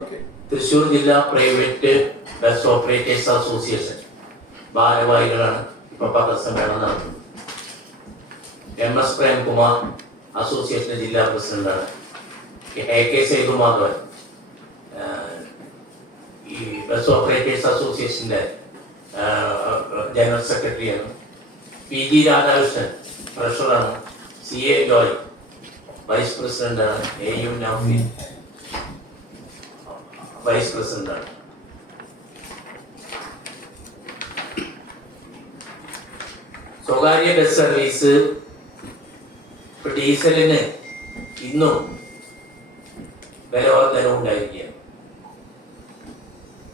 തൃശ്ശൂർ ജില്ലാ private bus operators association ഭാരവാഹികളാണ് ഇപ്പൊ പത്രസമ്മേളനം നടത്തുന്നത്. MS പ്രേംകുമാർ അസോസിയേഷൻ ജില്ലാ പ്രസിഡന്റാണ്. AK സേതുമാധവൻ ഈ ബസ് ഓപ്പറേറ്റേഴ്സ് അസോസിയേഷന്റെ ജനറൽ സെക്രട്ടറിയാണ്. PG രാധാകൃഷ്ണൻ ട്രഷററാണ്. CA ജോയ് വൈസ് പ്രസിഡന്റാണ്. AU നൗഫീൻ വൈസ് പ്രസിഡന്റാണ്. സ്വകാര്യ ബസ് സർവീസ് ഡീസലിന് ഇന്നും വില വർധന ഉണ്ടായിരിക്കുകയാണ്.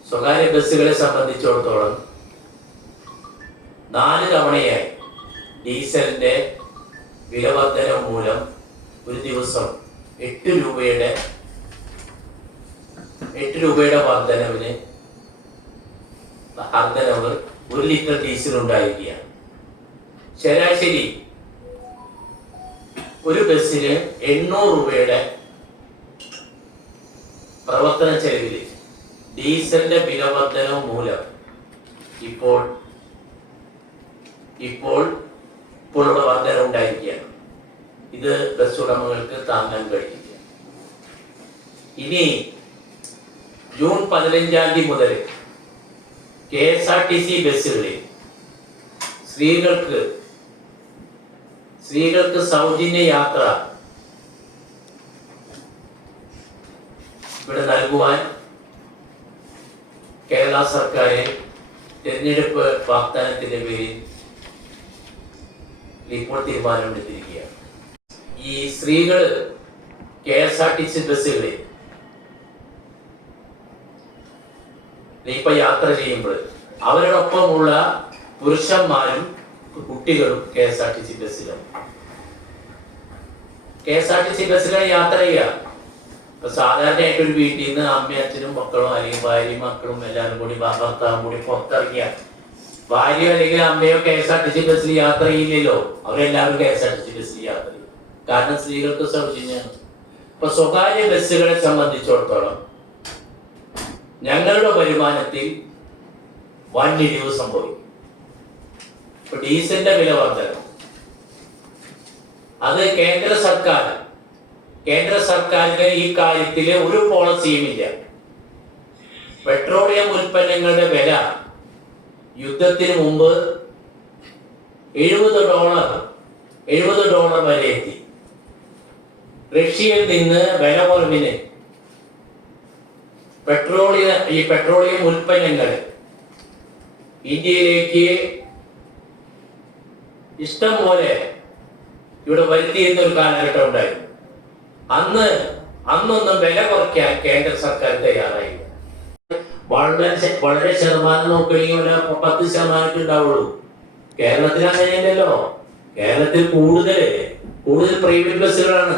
സ്വകാര്യ ബസ്സുകളെ സംബന്ധിച്ചിടത്തോളം 4 തവണയായി ഡീസലിന്റെ വില വർധന മൂലം ഒരു ദിവസം 8 രൂപയുടെ വർധനവ് 1 ലിറ്റർ ഡീസൽ ഉണ്ടായിരിക്കുകയാണ്. ശരാശരി ഒരു ബസ്സിന് 800 രൂപയുടെ പ്രവർത്തന ചെലവില് ഡീസലിന്റെ വില വർധന മൂലം ഇപ്പോഴുള്ള വർധന ഉണ്ടായിരിക്കുകയാണ്. ഇത് ബസ് ഉടമകൾക്ക് താങ്ങാൻ കഴിയില്ല. ഇനി ജൂൺ 15-ാം തീയതി മുതൽ KSRTC ബസ്സുകളിൽ സ്ത്രീകൾക്ക് സൗജന്യ യാത്ര ഇവിടെ നൽകുവാൻ കേരള സർക്കാർ തെരഞ്ഞെടുപ്പ് വാഗ്ദാനത്തിന്റെ പേരിൽ ഇപ്പോൾ തീരുമാനമെടുത്തിരിക്കുകയാണ്. ഈ സ്ത്രീകൾ KSRTC ബസ്സുകളിൽ ഇപ്പൊ യാത്ര ചെയ്യുമ്പോൾ അവരോടൊപ്പമുള്ള പുരുഷന്മാരും കുട്ടികളും KSRTC ബസ്സിലാണ് യാത്ര ചെയ്യുക. ഇപ്പൊ സാധാരണയായിട്ട് ഒരു വീട്ടിൽ നിന്ന് അമ്മയും അച്ഛനും മക്കളും അല്ലെങ്കിൽ ഭാര്യയും മക്കളും എല്ലാവരും കൂടി ഭർത്താവും കൂടി പുറത്തിറങ്ങിയ ഭാര്യ അല്ലെങ്കിൽ അമ്മയോ KSRTC ബസ്സിൽ യാത്ര ചെയ്യില്ലല്ലോ. അവരെല്ലാവരും KSRTC ബസ്സിൽ യാത്ര ചെയ്യും. കാരണം സ്ത്രീകൾക്ക് സൗജന്യമാണ്. ഇപ്പൊ സ്വകാര്യ ബസ്സുകളെ സംബന്ധിച്ചിടത്തോളം ഞങ്ങളുടെ വരുമാനത്തിൽ വൻ ഇടിവ് സംഭവിക്കും. ഇപ്പൊ ഡീസലിന്റെ വില വർധന അത് കേന്ദ്ര സർക്കാരിന് ഈ കാര്യത്തില് ഒരു പോളിസിയും ഇല്ല. പെട്രോളിയം ഉൽപ്പന്നങ്ങളുടെ വില യുദ്ധത്തിന് മുമ്പ് $70 വരെ എത്തി. റഷ്യയിൽ നിന്ന് വില കുറവിന് പെട്രോളിയം ഉൽപ്പന്നങ്ങൾ ഇന്ത്യയിലേക്ക് ഇഷ്ടം പോലെ ഇവിടെ വരുത്തിയിരുന്ന ഒരു കാലഘട്ടം ഉണ്ടായിരുന്നു. അന്നൊന്നും വില കുറയ്ക്കാൻ കേന്ദ്ര സർക്കാർ തയ്യാറായില്ല. വളരെ ശതമാനം നോക്കുകയാണെങ്കിൽ 10% ഉണ്ടാവുള്ളൂ. കേരളത്തിൽ അങ്ങനെയല്ലല്ലോ. കേരളത്തിൽ കൂടുതൽ പ്രൈവറ്റ് ബസ്സുകളാണ്.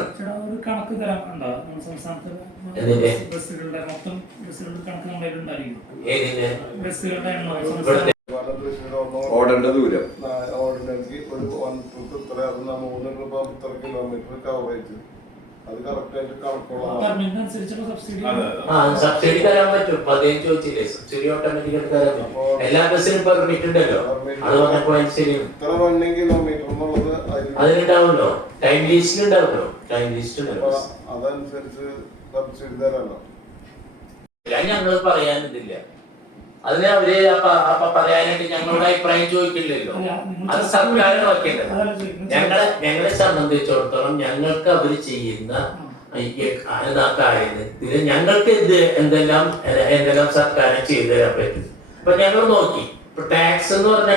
ഓടേണ്ട ദൂരം സബ്സിഡി തരാൻ പറ്റും. 15 ചോദിച്ചില്ലേ, സബ്സിഡി ഓട്ടോമാറ്റിക് തരാൻ പറ്റും. എല്ലാ ബസ്സിനും പെർമിറ്റ് ഉണ്ടല്ലോ. അത് വന്നപ്പോ അതിനുണ്ടാവുമല്ലോ, ടൈം ലിസ്റ്റ് ഉണ്ടാവുമല്ലോ. അതനുസരിച്ച് സബ്സിഡി തരാനോ ഞങ്ങൾ പറയാനില്ല. അതിന് അവര് പറയാനായിട്ട് ഞങ്ങളുടെ അഭിപ്രായം ചോദിക്കില്ലല്ലോ. അത് സർക്കാരാണ് വയ്ക്കേണ്ടത്. ഞങ്ങളെ സംബന്ധിച്ചിടത്തോളം ഞങ്ങൾക്ക് അവര് ചെയ്യുന്ന കാര്യത്തിൽ ഞങ്ങൾക്ക് എന്തെല്ലാം സർക്കാർ ചെയ്തു തരാൻ പറ്റും. ഇപ്പൊ ഞങ്ങൾ നോക്കി. ഇപ്പൊ ടാക്സ് എന്ന് പറഞ്ഞ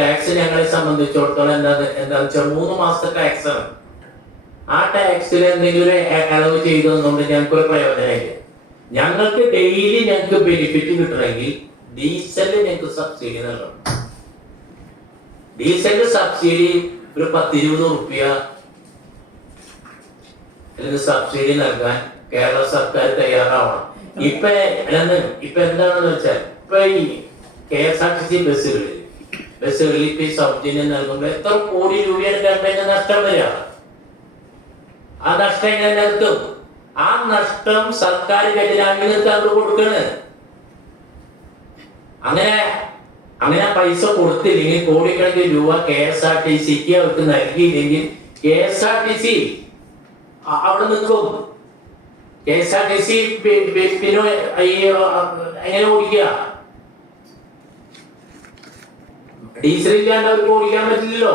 ടാക്സ് ഞങ്ങളെ സംബന്ധിച്ചിടത്തോളം എന്താന്ന് വെച്ചാൽ 3 മാസത്തെ ടാക്സ് ആണ്. ആ ടാക്സിൽ എന്തെങ്കിലും അളവ് ചെയ്തതുകൊണ്ട് ഞങ്ങൾക്കൊരു പ്രയോജനമില്ല. ഞങ്ങൾക്ക് ഡെയിലി ബെനിഫിറ്റ് കിട്ടണമെങ്കിൽ ഡീസലിന് ഞങ്ങൾക്ക് സബ്സിഡി നൽകണം. ഡീസലിന് സബ്സിഡി ഒരു 10-20 റുപ്യ അല്ലെങ്കിൽ സബ്സിഡി നൽകാൻ കേരള സർക്കാർ തയ്യാറാവണം. ഇപ്പൊ എന്താണെന്ന് വെച്ചാൽ ഇപ്പൊ ഈ KSRTC ബസ്സുകളിൽ ഇപ്പൊ സൗജന്യം നൽകുമ്പോൾ എത്ര കോടി രൂപയാണ് ഗവൺമെന്റ് നഷ്ടം വരിക. ആ നഷ്ടം എങ്ങനെ നിർത്തും? ആ നഷ്ടം സർക്കാർ ഖജനാവിലേക്ക് അവർ കൊടുക്കണ്. അങ്ങനെ പൈസ കൊടുത്തില്ലെങ്കിൽ കോടിക്കണക്കിന് രൂപ KSRTCക്ക് അവർക്ക് നൽകിയില്ലെങ്കിൽ KSRTC അവിടെ നിൽക്കും. KSRTC പിന്നെ എങ്ങനെ ഓടിക്കുക? ഡീസൽ ഇല്ലാണ്ട് അവർക്ക് ഓടിക്കാൻ പറ്റില്ലല്ലോ.